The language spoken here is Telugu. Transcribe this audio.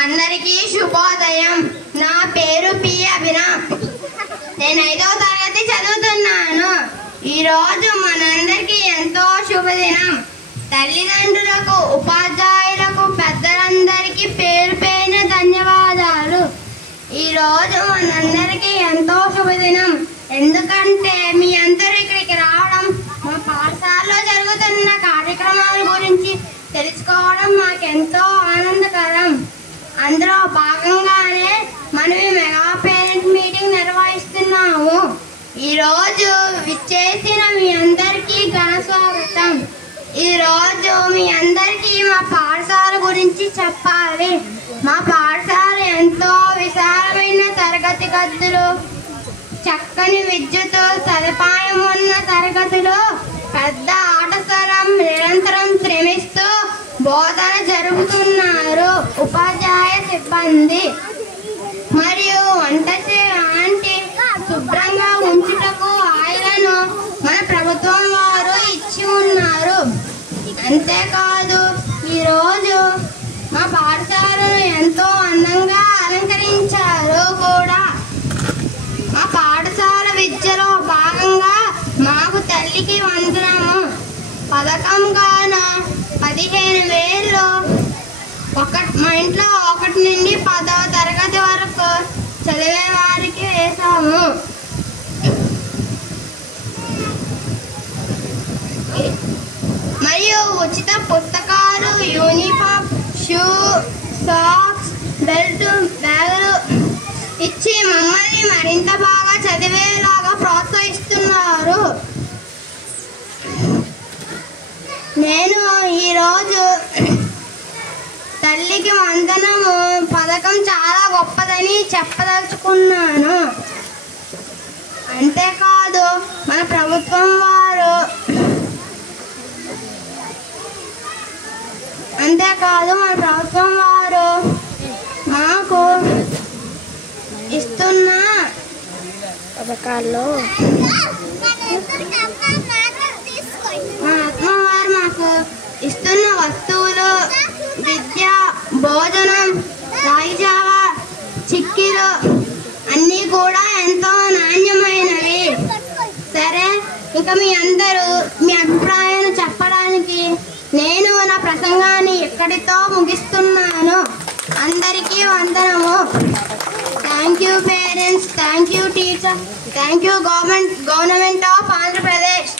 అందరికీ శుభోదయం. నా పేరు పి అభిరామ్. నేను 5వ తరగతి చదువుతున్నాను. ఈరోజు మనందరికీ ఎంతో శుభదినం. తల్లిదండ్రులకు, ఉపాధ్యాయులకు, పెద్దలందరికీ పేరు పేరున ధన్యవాదాలు. ఈరోజు మనందరికీ ఎంతో శుభదినం. ఎందుకంటే మీ అందరూ ఇక్కడికి రావడం, మా పాఠశాలలో జరుగుతున్న కార్యక్రమాల గురించి తెలుసుకోవడం మాకెంతో ఆనందకరం. అందులో భాగంగానే మనం ఈ మెగా పేరెంట్ మీటింగ్ నిర్వహిస్తున్నాము. ఈరోజు విచ్చేసిన మీ అందరికీ ఘన స్వాగతం. ఈరోజు మీ అందరికీ మా పాఠశాల గురించి చెప్పాలి. మా పాఠశాల ఎంతో విశాలమైన తరగతి గదులు, చక్కని విద్యుత్ సదుపాయం ఉన్న తరగతులు, పెద్ద ఆట స్థలం, నిరంతరం శ్రమిస్తూ బోధన జరుపుతున్నారు ఉపాధ్యాయ సిబ్బంది మరియు వంట ఆంటీ. శుభ్రంగా ఉంచుటకు ఆయలను మన ప్రభుత్వం వారు ఇచ్చి ఉన్నారు. అంతేకాదు ఈరోజు మా పాఠశాలను ఎంతో అందంగా అలంకరించారు కూడా. మా పాఠశాల విద్యలో భాగంగా మాకు తల్లికి వందనము పథకం గాన 15,000 మా ఇంట్లో 1 నుండి 10వ తరగతి వరకు చదివే వారికి వేసాము. మరియు ఉచిత పుస్తకాలు, యూనిఫామ్, షూ, సాక్స్, బెల్ట్, బ్యాగులు ఇచ్చి మమ్మల్ని మరింత బాగా చదివేలాగా ప్రోత్సహిస్తున్నారు. నేను ఈరోజు తల్లికి వందనము పథకం చాలా గొప్పదని చెప్పదలుచుకున్నాను. అంతేకాదు మన ప్రభుత్వం వారు మాకు ఇస్తున్న పథకాల్లో మాకు ఇస్తున్న వస్తువులు, విద్య, భోజనం, రాయిజావా, చిక్కీలు అన్నీ కూడా ఎంతో నాణ్యమైనవి. సరే, ఇంకా మీ అందరూ మీ అభిప్రాయాన్ని చెప్పడానికి నేను నా ప్రసంగాన్ని ఇక్కడితో ముగిస్తున్నాను. అందరికీ వందనము. Thank you parents, thank you teacher, thank you government of Andhra Pradesh.